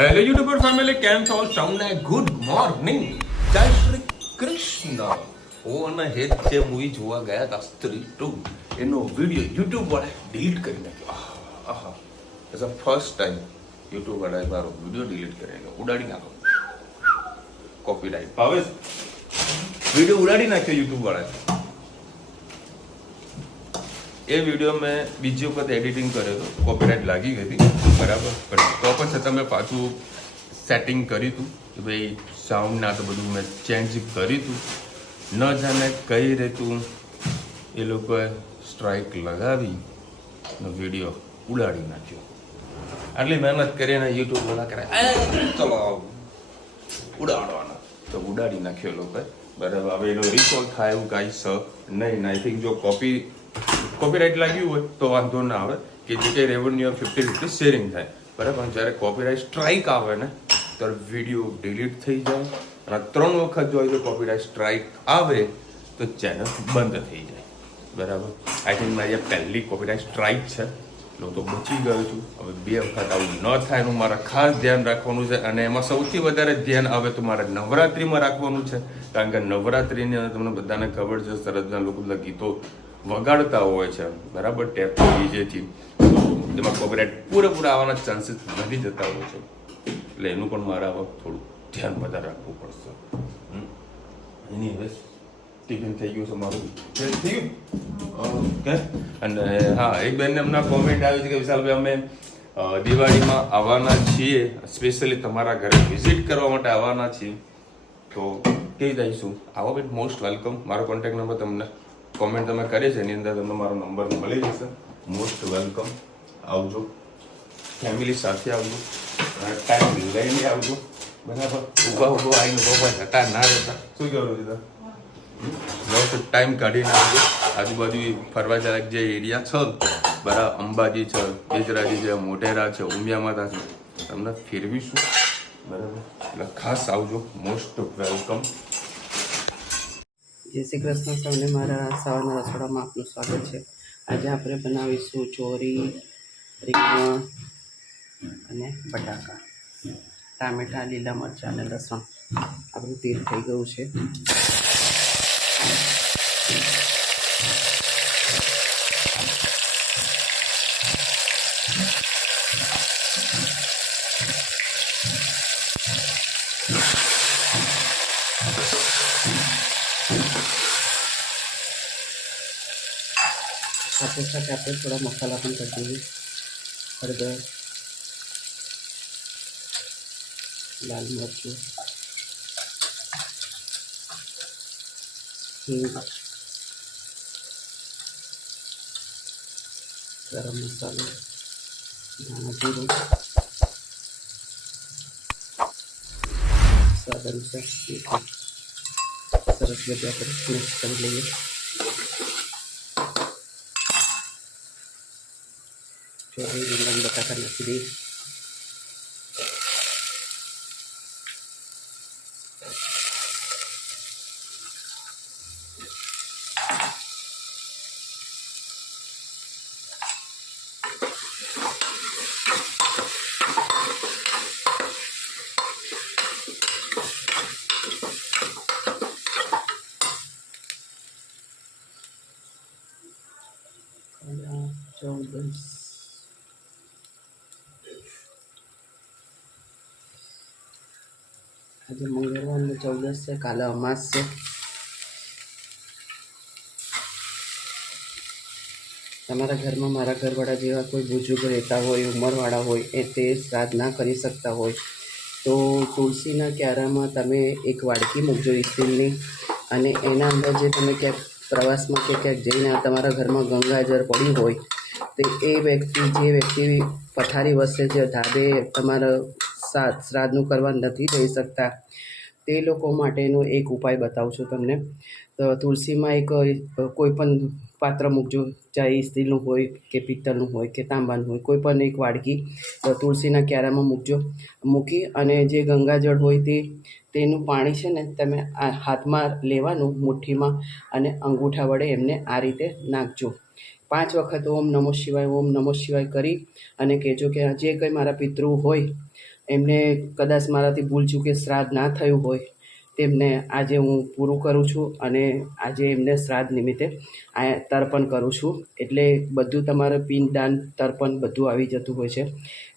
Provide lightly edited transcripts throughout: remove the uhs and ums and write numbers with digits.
Hello YouTuber family, કેમ છો? સૌને ગુડ મોર્નિંગ, જય શ્રી કૃષ્ણ. હું અને હેત જે મૂવી જોવા ગયા હતા સ્ત્રી 2 એનો વિડીયો યુટ્યુબ વાળાએ ડિલીટ કરી નાખ્યો. આહા, it's a first time YouTube વાળાએ મારો વિડીયો ડિલીટ કરી નાખ્યો. ઉડાડી નાખો, કોપીરાઇટ. ભાવેશ, વિડીયો ઉડાડી નાખ્યો યુટ્યુબ વાળાએ. એ વિડીયો મેં બીજી વખત એડિટિંગ કર્યો હતો, કોપીરાઇટ લાગી ગઈ હતી, બરાબર. પણ તો પણ છતાં મેં પાછું સેટિંગ કર્યું હતું કે ભાઈ સાઉન્ડના તો બધું મેં ચેન્જ કર્યું હતું. ન જાણે કઈ રીતું એ લોકોએ સ્ટ્રાઇક લગાવી વિડીયો ઉડાડી નાખ્યો. આટલી મહેનત કરીને યુટ્યુબ વાળા કરે ચલો ઉડાડવાના, તો ઉડાડી નાખ્યો લોકોએ, બરાબર. હવે એનો રિસોલ્વ થાય એવું કાંઈ નહીં. આઈ થિંક જો કોપીરાઇટ લાગ્યું હોય તો વાંધો ના આવે કે જે કંઈ રેવન્યુ 50-50 શેરિંગ થાય, બરાબર. જ્યારે કોપીરાઇટ સ્ટ્રાઇક આવે ને ત્યારે વિડીયો ડિલીટ થઈ જાય, અને 3 વખત જો કોપીરાઇટ સ્ટ્રાઇક આવે તો ચેનલ બંધ થઈ જાય, બરાબર. આઈ થિંક મારી આ પહેલી કોપીરાઇટ સ્ટ્રાઇક છે, હું તો બચી ગયો છું. હવે 2 વખત આવું ન થાય એનું મારે ખાસ ધ્યાન રાખવાનું છે, અને એમાં સૌથી વધારે ધ્યાન આવે તો મારે નવરાત્રિમાં રાખવાનું છે, કારણ કે નવરાત્રિની અંદર તમને બધાને ખબર છે સરસના લોકો બધા ગીતો વગાડતા હોય છે, બરાબર, ટેપ ડીજેથી. એમાં કોપીરાઇટ પૂરેપૂરા આવવાના ચાન્સીસ વધી જતા હોય છે, એટલે એનું પણ મારે હવે થોડું ધ્યાન વધારે રાખવું પડશે. એની હવે ટિફિન થઈ ગયું છે મારું, થઈ ગયું. ઓકે. અને હા, એક બેનને એમના કોમેન્ટ આવી છે કે વિશાલભાઈ અમે દિવાળીમાં આવવાના છીએ, સ્પેશિયલી તમારા ઘરે વિઝિટ કરવા માટે આવવાના છીએ, તો કહી દઈશું આવો બેન, મોસ્ટ વેલકમ. મારો કોન્ટેક્ટ નંબર તમને કોમેન્ટ તમે કરી છે એની અંદર તમને મારો નંબર મળી જશે. મોસ્ટ વેલકમ, આવજો, ફેમિલી સાથે આવજો, ટાઈમ લઈને આવજો, બરાબર. ઊભા આવીને બહુ જતા ના રહેતા, શું કહેવાનું છે ટાઈમ કાઢીને આવજો. આજુબાજુ ફરવા લાયક જે એરિયા છે, બરાબર, અંબાજી છે, બેચરાજી છે, મોઢેરા છે, ઉમિયા માતા છે, તમને ફેરવીશું, બરાબર. એટલે ખાસ આવજો, મોસ્ટ વેલકમ. જય શ્રી કૃષ્ણ સૌને, મારા સવારના રસોડામાં આપનું સ્વાગત છે. આજે આપણે બનાવીશું ચોરી, રીંગણ અને બટાકા, ટામેટાં, લીલા મરચાં અને લસણ. આપણું તેલ થઈ ગયું છે. સાથે સાથે આપણે થોડા મસાલા પણ કરી દઈએ. હળદર, લાલ મરચું, હિંગ, ગરમ મસાલો, ધાણા જીરું, સ્વાદ અનુસાર મીઠું. સરસ રીતે આપણે મિક્સ કરી લઈએ. ચોરી, રીંગણ, બટાકા નાખી દઈએ. આજે મંગળવારનો 14 છે, કાલે અમાસ છે. તમારા ઘરમાં મારા ઘરવાળા જેવા કોઈ બુજુર્ગ રહેતા હોય, ઉંમરવાળા હોય, એ તે શ્રાદ્ધ ના કરી શકતા હોય, તો તુલસીના ક્યારામાં તમે એક વાડકી મૂકજો સ્ટીલની, અને એના અંદર જે તમે ક્યાંક પ્રવાસમાં કે ક્યાંક જઈને તમારા ઘરમાં ગંગાજળ પડ્યું હોય, તો એ વ્યક્તિ જે વ્યક્તિ પથારી વસે જે ધાબે તમારા શ્રાદ્ધનું કરવા નથી જઈ શકતા, તે લોકો માટેનો એક ઉપાય બતાવું છું તમને. તો તુલસીમાં એક કોઈ પણ પાત્ર મૂકજો, ચાહે સ્ટીલનું હોય કે પિત્તળનું હોય કે તાંબાનું હોય, કોઈ પણ એક વાડકી તુલસીના ક્યારામાં મૂકજો. મૂકી અને જે ગંગાજળ હોય તેનું પાણી છે ને તમે આ હાથમાં લેવાનું મુઠ્ઠીમાં, અને અંગૂઠા વડે એમને આ રીતે નાખજો. 5 વખત ઓમ નમો શિવાય, ઓમ નમો શિવાય કરી અને કહેજો કે જે કંઈ મારા પિતૃ હોય એમને કદાચ મારાથી ભૂલ ચૂકે શ્રાદ્ધ ના થયું હોય તેમને આજે હું પૂરું કરું છું અને આજે એમને શ્રાદ્ધ નિમિત્તે આ તર્પણ કરું છું. એટલે બધું તમારે પિંડદાન તર્પણ બધું આવી જતું હોય છે.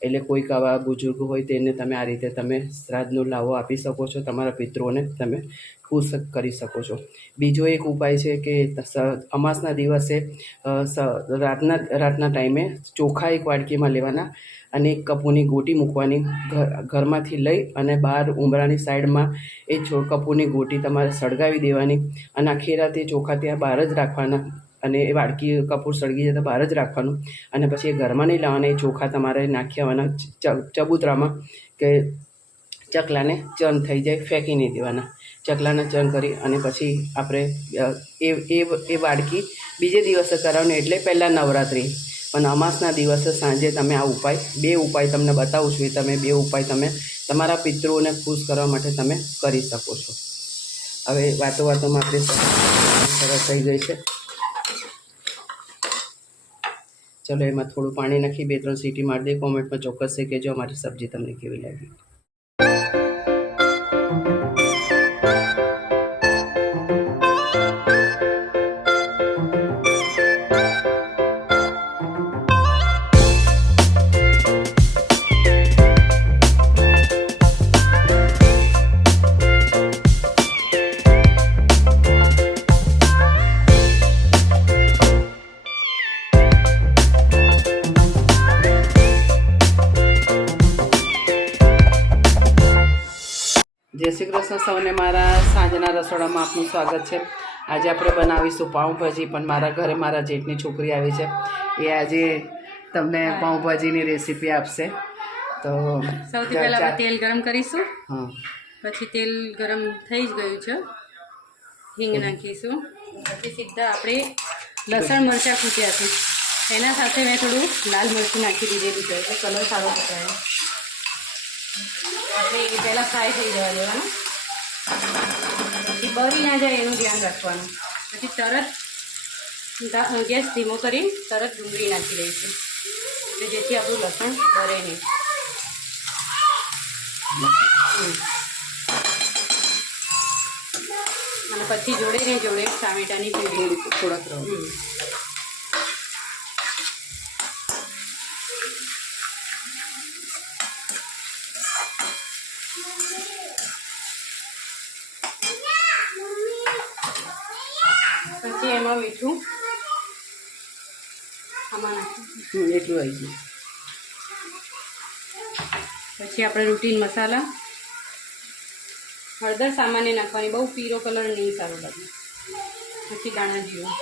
એટલે કોઈક આવા બુઝુર્ગ હોય તેને તમે આ રીતે તમે શ્રાદ્ધનો લાવો આપી શકો છો. તમારા પિતૃઓને તમે ખુશ કરી શકો છો. બીજો એક ઉપાય છે કે અમાસના દિવસે રાતના ટાઈમે ચોખા એક વાડકીમાં લેવાના અને એક કપૂરની ગોટી મૂકવાની. ઘરમાંથી લઈ અને બહાર ઉંબરાની સાઈડમાં એ કપૂરની ગોટી તમારે સળગાવી દેવાની અને આખી રાત એ ચોખા ત્યાં બહાર જ રાખવાના અને એ વાડકી કપૂર સળગી જતાં બહાર જ રાખવાનું અને પછી એ ઘરમાં નહીં લાવવાના. એ ચોખા તમારે નાખી આવવાના ચબૂતરામાં કે ચકલાને ચન થઈ જાય, ફેંકી નહીં દેવાના. ચકલાને ચન કરી અને પછી આપણે એ વાડકી બીજે દિવસે કરાવવાની. એટલે પહેલાં નવરાત્રિ પણ અમાસના દિવસે સાંજે તમે આ ઉપાય 2 ઉપાય તમને બતાવું છું. એ તમે 2 ઉપાય તમે તમારા પિતૃઓને ખુશ કરવા માટે તમે કરી શકો છો. હવે વાતોમાં આપણે સરસ થઈ ગઈ છે. ચલો એમાં થોડું પાણી નાખી 2-3 સીટી મારી દે. કોમેન્ટમાં ચોક્કસ છે કહેજો અમારી સબ્જી તમને કેવી લાગી. જય શ્રી કૃષ્ણ સૌને. મારા સાંજના રસોડામાં આપનું સ્વાગત છે. આજે આપણે બનાવીશું પાઉંભાજી. પણ મારા ઘરે મારા જેઠની છોકરી આવી છે, એ આજે તમને પાઉંભાજીની રેસીપી આપશે. તો સૌથી પહેલા આપણે તેલ ગરમ કરીશું. હા, પછી તેલ ગરમ થઈ જ ગયું છે, હિંગ નાખીશું. પછી સીધા આપણે લસણ મરચાં કૂટ્યા છે, એના સાથે મેં થોડું લાલ મરચું નાખી દીધેલું છે એટલે કલર સારો પકડાય. આપણે એ પહેલાં ફ્રાય થઈ જવા દેવાનું, પછી બળી ના જાય એનું ધ્યાન રાખવાનું. પછી તરત ગેસ ધીમો કરી તરત ડુંગળી નાખી દઈશું એટલે જેથી આપણું લસણ બળે નહીં. અને પછી જોડે ને જોડે ટામેટાની પ્યુરી થોડાક પછી એમાં મીઠું આમાં નાખીશું. એટલું આવી ગયું. પછી આપણે રૂટીન મસાલા, હળદર સામાન્ય નાખવાની, બહુ પીળો કલર નહીં સારો લાગે. પછી દાણા જીરું,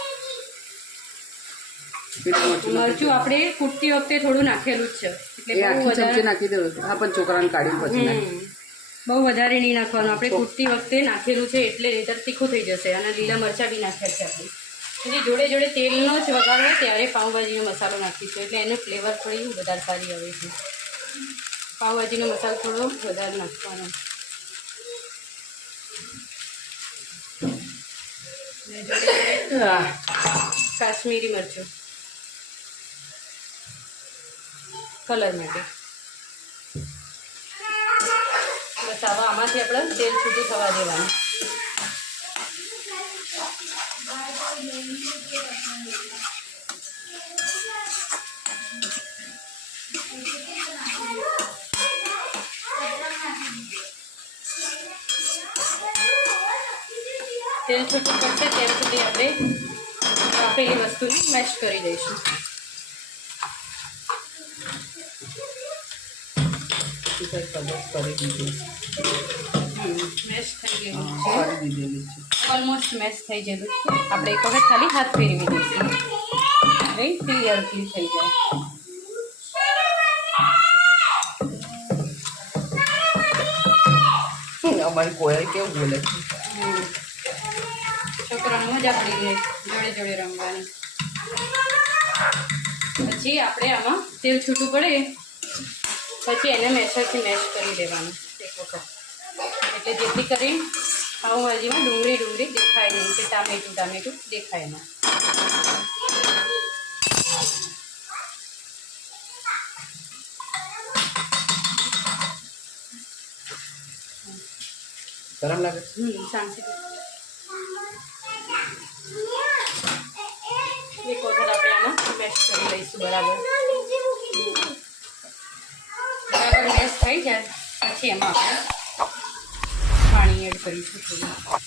મરચું આપણે કૂટતી વખતે થોડું નાખેલું જ છે એટલે બહુ વધારે નાખી દેવું. હા, પણ છોકરાને કાઢીને પછી બહુ વધારે નહીં નાખવાનું. આપણે કૂટતી વખતે નાખેલું છે એટલે નહીંતર તીખું થઈ જશે. અને લીલા મરચાં બી નાખ્યા છે આપણે. પછી જોડે જોડે તેલનો જ વઘાર હોય ત્યારે પાઉંભાજીનો મસાલો નાખીશું એટલે એનો ફ્લેવર થોડી વધારે સારી આવે છે. પાઉંભાજીનો મસાલો થોડો વધારે નાખવાનો. કાશ્મીરી મરચું કલર માટે. બસ હવે આમાંથી આપણે તેલ છૂટું થવા દેવાનું. તેલ છૂટું પડશે ત્યાં સુધી આપણે કાપેલી વસ્તુને મેશ કરી દઈશું. મેશ થઈ ગયેલું છે, ઓલમોસ્ટ મેશ થઈ ગયેલું છે. આપણે એક વખત ખાલી હાથ ફેરવી દઈશું એટલે ક્લિયરલી થઈ જાય. અમારી કોયલ કેવું બોલે છે, છોકરાને મજા પડી ગઈ જોડે જોડે રમવાની. પછી આપણે આમાં તેલ છૂટું પડે પછી એને મેશરથી મેશ કરી દેવાનું એક વખત, એટલે જેથી કરી પાઉંભાજીમાં ડુંગળી દેખાય નહીં કે ટામેટું દેખાય ના. ગરમ લાગે છે? શાંતિ એક વખત આપણે આને મેશ કરી લઈશું બરાબર મેશ થઈ જાય પછી એમાં આપણે પાણી એડ કરીશું થોડું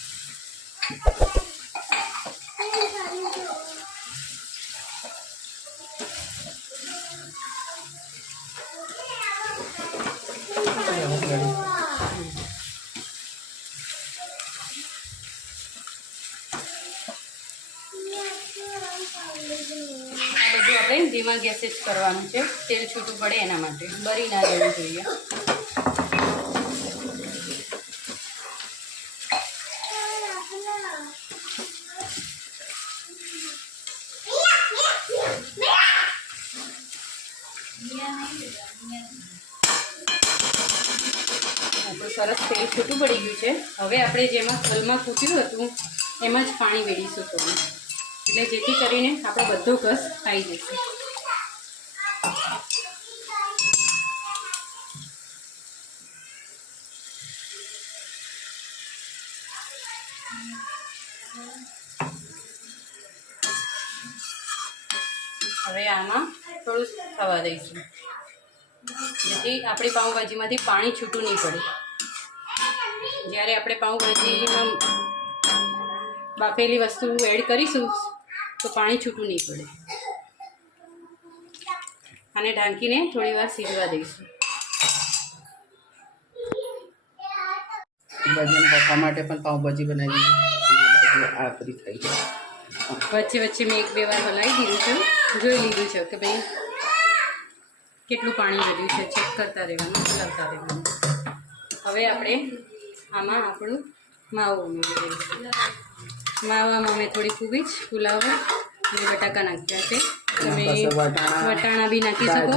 આપણે ધીમા ગેસે જ કરવાનું છે તેલ છૂટું પડે એના માટે બળી ના જવું જોઈએ તો સરસ તેલ છૂટું પડી ગયું છે હવે આપણે જેમાં ખલમાં કૂટ્યું હતું એમાં જ પાણી વેડીશું થોડું એટલે જેથી કરીને આપણો બધો ઘસ ખાઈ જશે હવે આમાં થોડું થવા દઈશું જેથી આપણી પાઉંભાજીમાંથી પાણી છૂટું નહીં પડે જ્યારે આપણે પાઉંભાજીમાં બાફેલી વસ્તુ એડ કરીશું તો પાણી છૂટું નહીં પડે અને ઢાંકીને થોડી વાર સીજવા દઈશું ભાજીને પપ્પા માટે પણ પાઉંભાજી બનાવી દીધી આ ફરી થઈ જાય વચ્ચે વચ્ચે મેં એક બે વાર હલાવી દીધું છે જોઈ લીધું છે કે ભાઈ કેટલું પાણી વધ્યું છે ચેક કરતા રહેવાનું હલાવતા રહેવાનું હવે આપણે આમાં આપણું માવો ઉમેરી દઈશું માવામાં મેં થોડી કુબીજ ફુલાવર અને બટાકા નાખ્યા છે તમે વટાણા બી નાખી શકો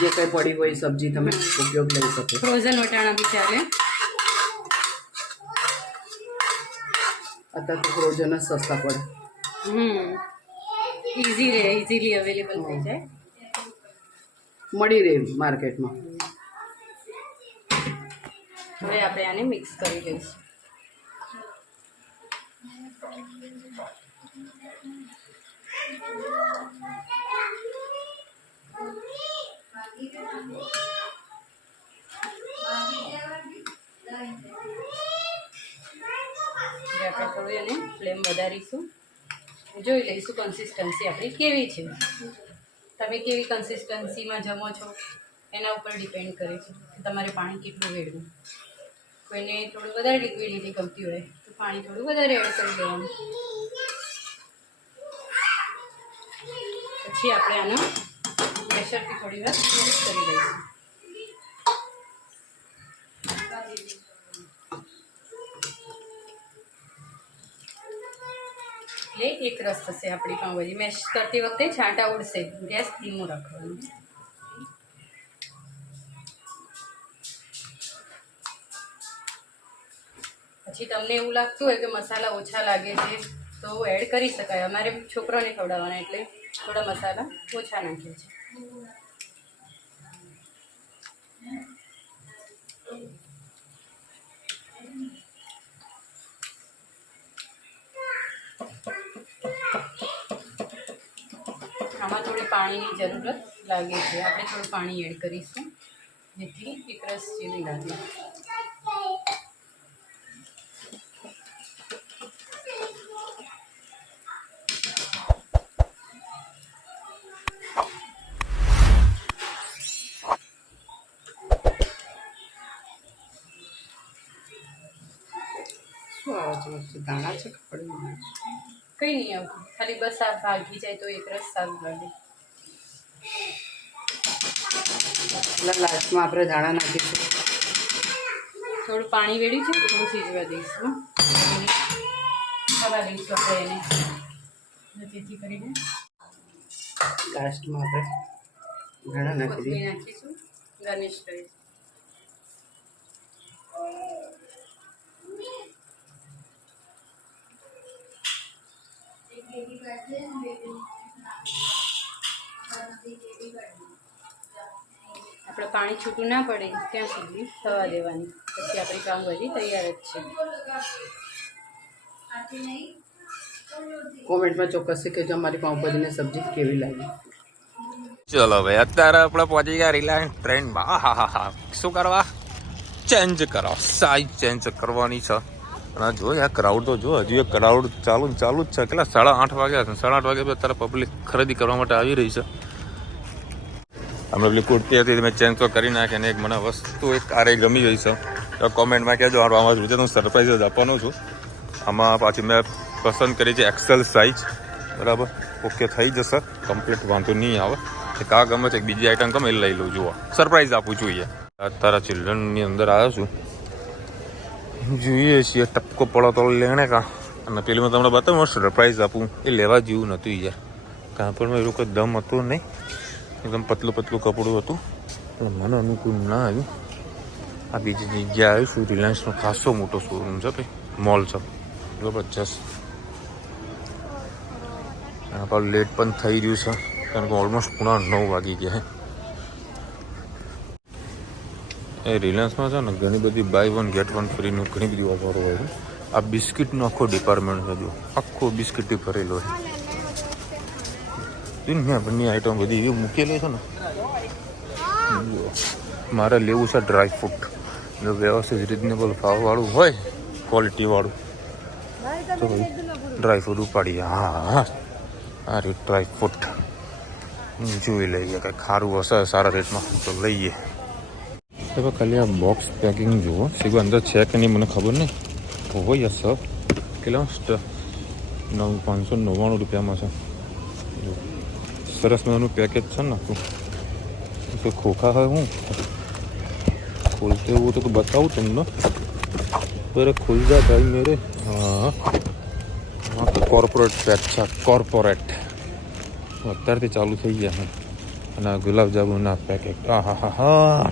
જે કંઈ પડી હોય સબ્જી તમે ઉપયોગ લઈ શકો ફ્રોઝન વટાણા બી ચાલે અત્યારે તો ફ્રોઝન જ સસ્તા પડે ઇઝીલી અવેલેબલ થઈ જાય મળી રહે માર્કેટમાં હવે આપણે આને મિક્સ કરી દઈશું આપણે થોડી એને ફ્લેમ વધારીશું જોઈ લઈશું કન્સિસ્ટન્સી આપણી કેવી છે તમે કેવી કન્સિસ્ટન્સીમાં જમો છો એના ઉપર ડિપેન્ડ કરે છે કે તમારે પાણી કેટલું વેડવું કોઈને થોડું વધારે લિક્વિડિટી ગમતી હોય તો પાણી થોડું વધારે એડ કરી દેવાનું પછી આપણે આને પ્રેશરથી થોડી વાર મિક્સ કરી દઈશું એટલે એક રસ થશે આપણી પાઉંભાજી મેશ કરતી વખતે છાંટા ઉડશે ગેસ ધીમો રાખવાનું પછી તમને એવું લાગતું હોય કે મસાલા ઓછા લાગે છે તો એડ કરી શકાય અમારે છોકરાને ખવડાવવાના એટલે થોડા મસાલા ઓછા નાખીએ છીએ આમાં થોડી પાણીની જરૂરત લાગે છે આપણે થોડું પાણી એડ કરીશું જેથી એક રસ જેવી લાગે શું આવે છે વસ્તુ દાણા છે કપડી કંઈ નહીં આવતું ખાલી બસ આ ભાગી જાય તો એક રસ સારું લાગે એટલે લાસ્ટમાં આપણે દાણા નાખીશું થોડું પાણી વેડ્યું છે થોડું સીજવા દઈશું ખાવા દઈશું આપણે એને જેથી કરીને લાસ્ટમાં આપણે દાણા નાખી કોથમીર દઈએ નાખીશું ગાર્નિશ કરીશું આપણો પાણી છૂટું ના પડે ત્યાં સુધી થવા દેવાની. પછી આપણી પાઉંભાજી તૈયાર જ છે. કોમેન્ટમાં ચોક્કસથી કહેજો અમારી પાઉંભાજીની સબ્જી કેવી લાગી. ચલો ભાઈ, અત્યારે આપણે પહોંચી ગયા રિલાયન્સ ટ્રેનમાં. હા શું કરવા? ચેન્જ કરો, સાઈઝ ચેન્જ કરવાની છે. અને જો યાર ક્રાઉડ તો જો હજુ એક ક્રાઉડ ચાલુ જ છે. કેટલા 8:30 વાગ્યા છે. 8:30 વાગ્યા અત્યારે પબ્લિક ખરીદી કરવા માટે આવી રહી છે. આપણે પેલી કુર્તી હતી મેં ચેન્જ તો કરી નાખી અને એક મને વસ્તુ એક આરે ગમી ગઈ છે. તો કોમેન્ટમાં કહેજો. આમાં રીતે હું સરપ્રાઈઝ જ આપવાનો છું. આમાં પાછી મેં પસંદ કરી છે એક્સેલ સાઇઝ. બરાબર, ઓકે થઈ જશે કમ્પ્લીટ, વાંધો નહીં આવે. એક આ ગમે છે, એક બીજી આઈટમ ગમે એ લઈ લઉં. જુઓ, સરપ્રાઈઝ આપવું જોઈએ. તારા ચિલ્ડ્રનની અંદર આવ્યો છું, જોઈએ છીએ ટપકો પડો તો લેણે કા. અને પેલી મેં તમને બતાવું સરપ્રાઈઝ આપું એ લેવા જેવું નહોતું યાર. કાં પણ એવું કોઈ દમ હતું નહીં, એકદમ પતલું કપડું હતું એટલે મને અનુકૂળ ના આવ્યું. આ બીજી જગ્યાએ આવીશું. રિલાયન્સનો ખાસો મોટો શોરૂમ છે ભાઈ, મોલ છે જબરજસ્ત. એના પર લેટ પણ થઈ રહ્યું છે કારણ કે ઓલમોસ્ટ 9:30 વાગી ગયા છે. એ રિલાયન્સમાં છે ને ઘણી બધી બાય 1 ગેટ 1 ફ્રીનું ઘણી બધી ઓફરો હોય છે. આ બિસ્કિટનો આખો ડિપાર્ટમેન્ટ છે. જો આખો બિસ્કિટથી ભરેલો છે. દુનિયાભરની આઈટમ બધી એવી મૂકેલી છે ને. મારે લેવું છે ડ્રાયફ્રૂટ. જો વ્યવસ્થિત રિઝનેબલ ભાવવાળું હોય, ક્વોલિટીવાળું, તો ડ્રાયફ્રૂટ ઉપાડીએ. હા ડ્રાયફ્રૂટ જોઈ લઈએ, કંઈક સારું હશે સારા રેટમાં તો લઈએ. હવે ખાલી આ બોક્સ પેકિંગ જુઓ, સીધું અંદર છે કે નહીં મને ખબર નહીં. હોય હશે. કેટલા 599 રૂપિયામાં છે. સરસ મજાનું પેકેજ છે ને આખું. તો ખોખા હોય હું ખોલते हुए तो बताऊँ तुमने. मेरे खुल जा भाई मेरे. हाँ તો કોર્પોરેટ પેક છે. કોર્પોરેટ અત્યારથી ચાલુ થઈ ગયા. અને ગુલાબજાંબુના પેકેટ. હા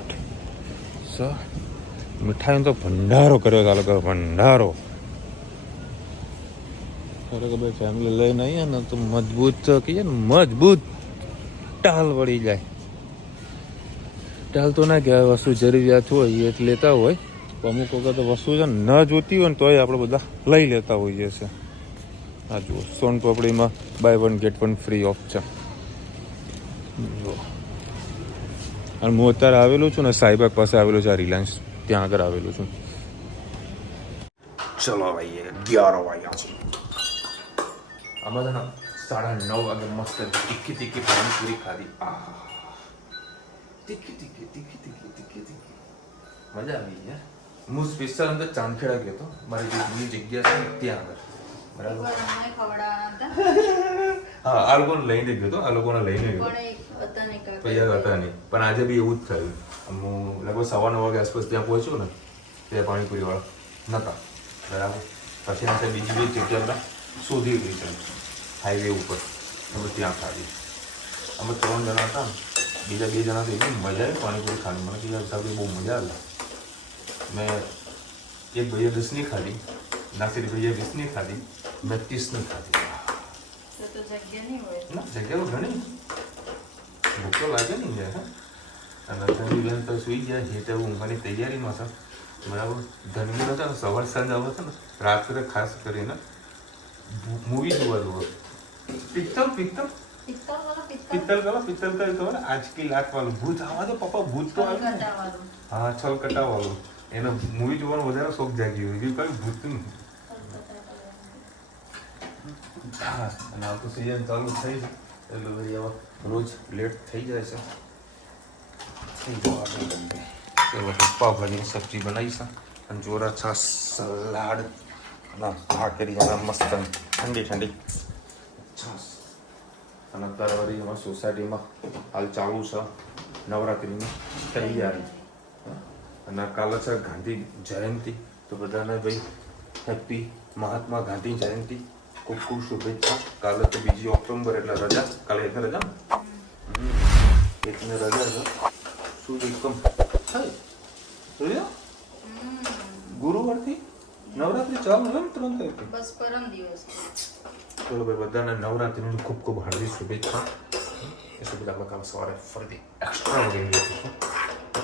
મીઠાઈનો તો ભંડારો કર્યો છે આ લોકો, ભંડારો. અરે ભાઈ ફેમિલી લઈને આવીએ ને તો મજબૂત કહીએ ને, મજબૂત ટાલ વળી જાય. ટાલ તો ના કહેવાય, વસ્તુ જરૂરિયાત હોય એ જ લેતા હોય. અમુક વખત વસ્તુ છે ન જોતી હોય ને તોય આપણે બધા લઈ લેતા હોઈએ છીએ. આ જુઓ, સોન પાપડીમાં બાય 1 ગેટ 1 ફ્રી ઓફ છે. જુઓ, અને હું અત્યારે આવેલું છું ને સાઈબાગ પાસે આવેલું છે. આ રિલાયન્સ ત્યાં આગળ આવેલું છું. ચલો ભાઈ, 11 વાગ્યા છે. આમાં છે ને 9:30 વાગે મસ્ત તીખી પાણીપુરી ખાધી. તીખી મજા આવી યાર. હું સ્પેશિયલ અંદર ચાંદખેડા ગયો હતો, મારી જે બીજી જગ્યા છે ત્યાં આગળ. બરાબર, હા આ લોકોને લઈને ગયો હતો. આ લોકોને લઈને ગયો પૈસા હતા નહીં. પણ આજે બી એવું જ થયું. હું લગભગ 9:15 વાગે આસપાસ ત્યાં પહોંચ્યો ને, ત્યાં પાણીપુરી વાળા નહોતા. બરાબર, પછી આપણે બીજી જગ્યા શોધી ગઈ છે હાઈવે ઉપર. અમે ત્યાં ખાધી. અમે 3 જણા હતા ને, બીજા 2 જણા તો એટલી મજા આવી પાણીપુરી ખાધી. મને કીધા હિસાબે બહુ મજા આવી. મેં એક ભૈયા 10ની ખાધી, નાસિર ભૈયા 20ની ખાધી, મેં 30ની ખાધી. ના જગ્યા તો ઘણી, ભૂખ તો લાગે નહીં યાર. અને ધની બેન તો સુઈ ગયા, હેઠે ઊંઘવાની તૈયારીમાં છે. બરાબર, ધનગીનો છે ને સવાર સાંજ આવે છે ને રાત્રે ખાસ કરીને મૂવી જોવા જુઓ. પિત્તલ તો આજ કી લાખ વાળું ભૂત આવા તો પપ્પા ભૂત તો આવે. હા, છલકટા વાળું. એને મૂવી જોવાનો વધારે શોખ જાગી હોય. બીજું કયું ભૂત નહીં. હા, અને આવતું સિઝન ચાલુ થઈ છે એટલે ભાઈ હવે રોજ લેટ થઈ જાય છે. ચલો પાવભાજીની સબ્જી બનાવી છે અને જોરા છાસ, સલાડ અને ભાખરી મસ્ત ઠંડી છાસ. અને અત્યારે વળી એમાં સોસાયટીમાં હાલ ચાલુ છે નવરાત્રિની તૈયારી. અને કાલે છે ગાંધી જયંતિ, તો બધાને ભાઈ હેપી મહાત્મા ગાંધી જયંતિ, ખૂબ ખૂબ શુભેચ્છા. કાલે તો 2 ઓક્ટોબર એટલે રજા. કાલે એકને રજા ને, એકને રજા છે. શું એકદમ થાય ગુરુવારથી નવરાત્રી ચાલુ ને 3 તારીખથી બસ પરમ દિવસ. ચલો ભાઈ, બધાને નવરાત્રીની ખૂબ ખૂબ હાર્દિક શુભેચ્છા. એ શુભેચ્છા આપણે કાલે સવારે ફરીથી એક્સ્ટ્રા વગેરે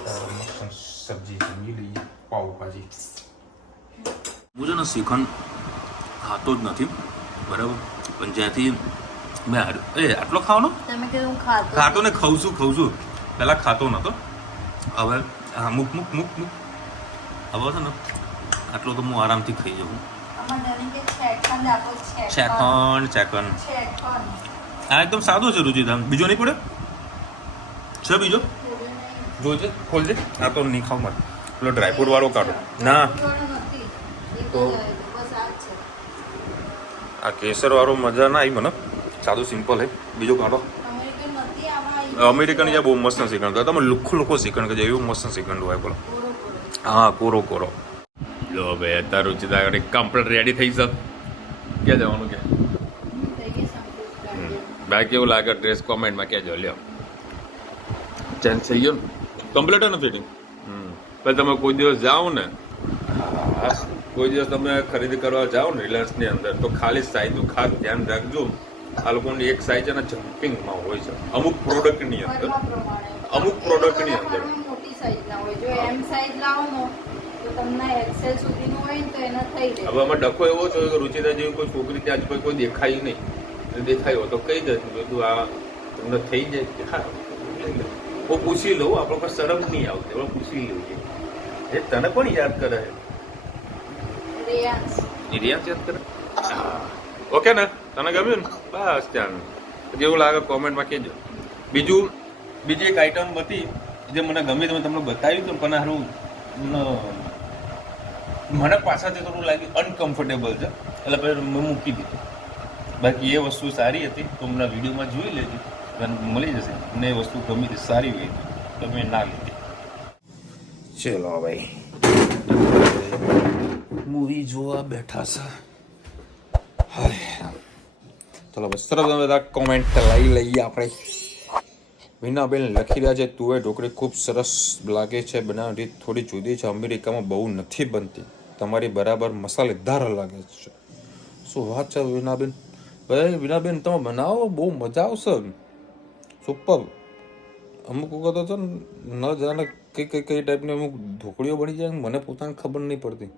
સબ્જી જમી લઈએ પાવભાજી. હું છે ને શ્રીખંડ ખાતો જ નથી બરાબર, પણ જ્યાંથી મેં આટલો ખાવાનો તમે કીધું ખાતો ખાતો ને ખાઉં છું પહેલાં ખાતો નહોતો, હવે હા મૂક હવે છે ને આટલો તો હું આરામથી ખાઈ જાઉં. સેકન્ડ આ એકદમ સાદો છે રુચિધામ. બીજો નહીં પડે છે બીજો જોજે ખોલજે. આ તો નહીં ખાવ મારે પેલો ડ્રાયફ્રૂટ વાળો કાઢો ના. તો આ કેસર વાળો મજા ના આવી મને, સાદું સિમ્પલ હે. બીજો કાઢો. અમેરિકન જ્યાં બહુ મસ્ત શ્રીખંડ તમે લુખો શ્રીખંડ કે એવું મસ્ત શ્રીખંડ હોય બોલો. હા કોરો લો ભાઈ અત્યારે રુચિતા કમ્પ્લીટ રેડી થઈ છે. ક્યાં જવાનું કે બાકી એવું લાગે ડ્રેસ કોમેન્ટમાં કહેજો. લ્યો ચેન્જ થઈ ગયો ને કમ્પ્લીટ ને ફિટિંગ. પછી તમે કોઈ દિવસ જાઓ ને, કોઈ દિવસ તમે ખરીદી કરવા જાઓ ને રિલાયન્સની અંદર, તો ખાલી સાઈઝનું ખાસ ધ્યાન રાખજો. આ લોકોની એક સાઈઝ એના જમ્પિંગમાં હોય છે અમુક પ્રોડક્ટની અંદર. મોટી સાઈઝ ના હોય. જો એમ સાઈઝ લાવો ને તો તમને એક્સેલ સુધીનું હોય ને તો એના થઈ જાય. હવે આમાં ડખો એવો છે કે રુચિતા જેવી કોઈ છોકરી ત્યાં આજુ કોઈ દેખાયું નહીં. દેખાયો તો કહી દે બધું આ તમને થઈ જાય કે હા હું પૂછી લઉં. આપણે કોઈ શરમ નહીં આવતી, આપણે પૂછી લઈએ. એ તને પણ યાદ કરે રિયાન્સ યાદ કરે. ઓકે ને તને ગમ્યું ને બસ ત્યાં જેવું લાગે કોમેન્ટમાં કહેજો. બીજી એક આઈટમ હતી જે મને ગમી, તમે તમને બતાવ્યું હતું પણ સારું મને પાછળથી થોડું લાગ્યું અનકમ્ફર્ટેબલ છે એટલે પછી મેં મૂકી દીધું. બાકી એ વસ્તુ સારી હતી તો મને વિડીયોમાં જોઈ લેજો, મળી જશે. મને એ વસ્તુ ગમી હતી, સારી હોય તો મેં ના લીધી. ચલો ભાઈ મૂવી જોવા બેઠા છે. ચલો બસ સરસ બધા કોમેન્ટ લઈ લઈએ આપણે. મીનાબેન લખી રહ્યા છે તુવેર ઢોકળી ખૂબ સરસ લાગે છે, બનાવવાની રીત થોડી જુદી છે, અમેરિકામાં બહુ નથી બનતી, તમારી બરાબર મસાલેદાર લાગે છે. શું વાત છે વીનાબેન? ભાઈ વીનાબેન તમે બનાવો બહુ મજા આવશે, સુપર. અમુક વખત છે ને ન જાણે કઈ ટાઈપની અમુક ઢોકળીઓ બની જાય મને પોતાને ખબર નહીં પડતી.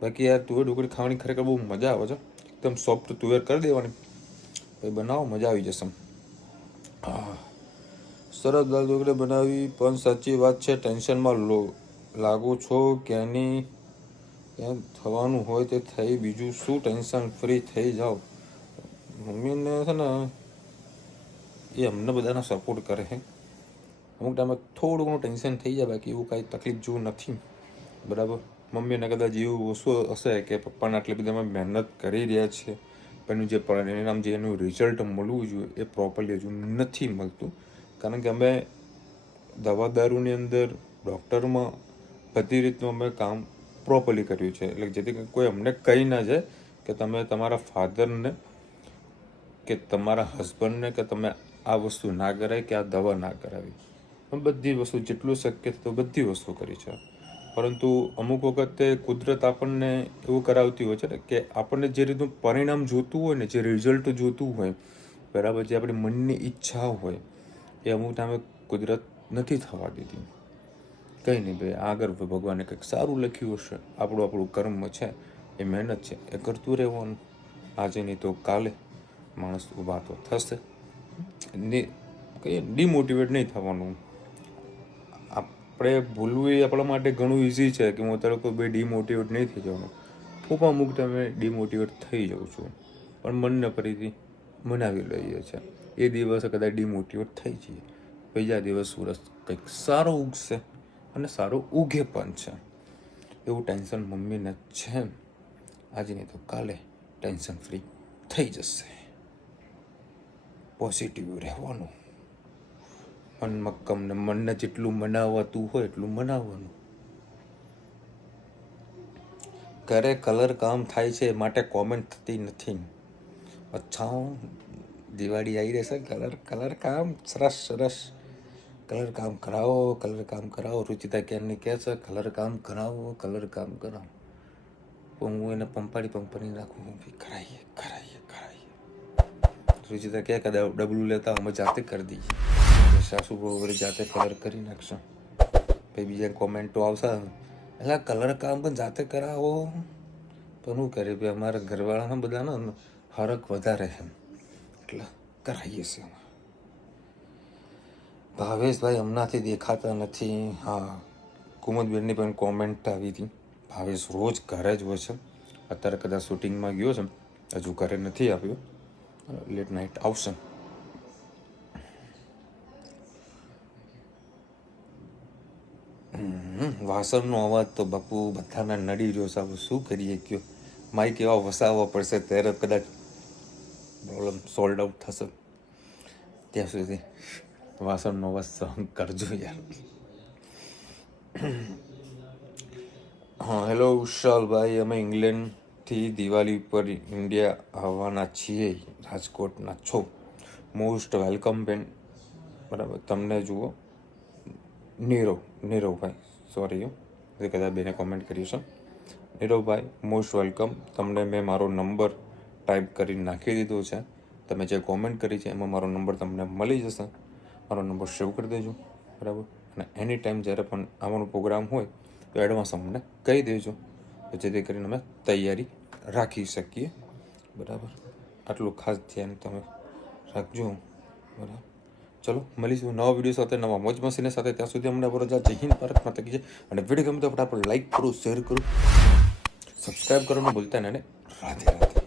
બાકી યાર તુવેર ઢોકળી ખાવાની ખરેખર બહુ મજા આવે છે. એકદમ સોફ્ટ તુવેર કરી દેવાની, ભાઈ બનાવો મજા આવી જશે. હા સરસ દાળ ઢોકળી બનાવી પણ સાચી વાત છે ટેન્શનમાં લાગો છો ક્યાંની ક્યાં થવાનું હોય તે થઈ, બીજું શું ટેન્શન ફ્રી થઈ જાઓ. મમ્મીને છે ને એ અમને બધાને સપોર્ટ કરે છે. અમુક ટાઈમે થોડું ઘણું ટેન્શન થઈ જાય, બાકી એવું કાંઈ તકલીફ જેવું નથી બરાબર. મમ્મીને કદાચ એવું વસ્તુ હશે કે પપ્પાને આટલી બધી અમે મહેનત કરી રહ્યા છીએ પણ જે પરિણામ જે એનું રિઝલ્ટ મળવું જોઈએ એ પ્રોપરલી હજુ નથી મળતું. કારણ કે અમે દવા દારૂની અંદર ડૉક્ટરમાં બધી રીતનું અમે કામ પ્રોપરલી કર્યું છે, એટલે જેથી કોઈ અમને કહી ના જાય કે તમે તમારા ફાધરને કે તમારા હસબન્ડને કે તમે આ વસ્તુ ના કરાય કે આ દવા ના કરાવી. બધી વસ્તુ જેટલું શક્ય તો બધી વસ્તુ કરી છે. પરંતુ અમુક વખતે કુદરત આપણને એવું કરાવતી હોય છે ને કે આપણને જે રીતનું પરિણામ જોતું હોય ને, જે રિઝલ્ટ જોતું હોય બરાબર, જે આપણી મનની ઈચ્છા હોય એ અમુક ટાઈમે કુદરત નથી થવા દીધી. કંઈ નહીં ભાઈ, આગળ ભગવાને કંઈક સારું લખ્યું હશે. આપણું કર્મ છે, એ મહેનત છે, એ કરતું રહેવાનું. આજે નહીં તો કાલે માણસ ઊભા તો થશે. કંઈ ડિમોટિવેટ નહીં થવાનું. આપણે ભૂલવું એ આપણા માટે ઘણું ઇઝી છે કે હું અત્યારે કોઈ બે ડિમોટિવેટ નહીં થઈ જવાનું. હું પણ અમુક ટાઈમે ડિમોટિવેટ થઈ જાઉં છું, પણ મનને ફરીથી મનાવી લઈએ છીએ. એ દિવસે કદાચ ડિમોટિવેટ થઈ જઈએ, બીજા દિવસ સૂરજ કંઈક સારો ઉગશે અને સારો ઉગે પણ છે. એવું ટેન્શન મમ્મીને છે, આજે નહીં તો કાલે ટેન્શન ફ્રી થઈ જશે. પોઝિટિવ રહેવાનું, મન મક્કમ ને મનને જેટલું મનાવતું હોય એટલું મનાવવાનું. ઘરે કલર કામ થાય છે માટે કોમેન્ટ થતી નથી. અચ્છા દિવાળી આવી રહેશે, કલર કામ સરસ કલર કામ કરાવો. રુચિતા ક્યારની કહે છે કલર કામ કરાવો. પણ હું એને પંપાડી નાખું, કરાઈએ. રુચિતા કહે કે ડબલું લેતા અમે જાતે કરી દઈએ. સાસુ બહુ વળી જાતે કલર કરી નાખશો. પછી બીજા કોમેન્ટો આવશે, એટલે કલર કામ પણ જાતે કરાવો, પણ શું કરે ભાઈ અમારા ઘરવાળાના બધાને હરક વધારે છે એટલે કરાવીએ છીએ. ભાવેશભાઈ હમણાંથી દેખાતા નથી. હા, કુમુદબેનની પણ કોમેન્ટ આવી હતી. ભાવેશ રોજ ઘરે જ હોય છે, અત્યારે કદાચ શૂટિંગમાં ગયો છે, હજુ ઘરે નથી આવ્યો, લેટ નાઇટ આવશે. વાસણનો અવાજ તો બાપુ બધાને નડી રહ્યો છે. હવે શું કરીએ કયો, માઇક એવા વસાવવા પડશે ત્યારે કદાચ પ્રોબ્લેમ સોલ્ડ આઉટ થશે. ત્યાં સુધી વાસણનો અવાજ સહન કરજો યાર. હા, હેલો વિશાલભાઈ, અમે ઇંગ્લેન્ડથી દિવાળી પર ઇન્ડિયા આવવાના છીએ. રાજકોટના છો, મોસ્ટ વેલકમ બેન. બરાબર, તમને જુઓ. નીરવભાઈ, સોરી એ કદાચ બેને કોમેન્ટ કરી છે. Niravbhai most welcome. તમને મેં મારો નંબર ટાઈપ કરી નાખી દીધો છે. તમે જે કોમેન્ટ કરી છે એમાં મારો નંબર તમને મળી જશે. મારો નંબર સેવ કરી દેજો, બરાબર. અને એની ટાઈમ જ્યારે પણ આવવાનો પ્રોગ્રામ હોય તો એડવાન્સ અમને કહી દેજો, જેથી કરીને અમે તૈયારી રાખી શકીએ, બરાબર. આટલું ખાસ ધ્યાન તમે રાખજો, બરાબર. ચલો મળીશું નવા વિડીયો સાથે, નવા મોજ મસ્તીની સાથે. ત્યાં સુધી અમને બરોબર જય હિન્દ, ભારત માતા કી જય. અને વિડીયો ગમે તો ફટાફટ લાઈક કરો, શેર કરો, સબસ્ક્રાઈબ કરવાનું ભૂલતા નહીં. અને રાધે રાધે.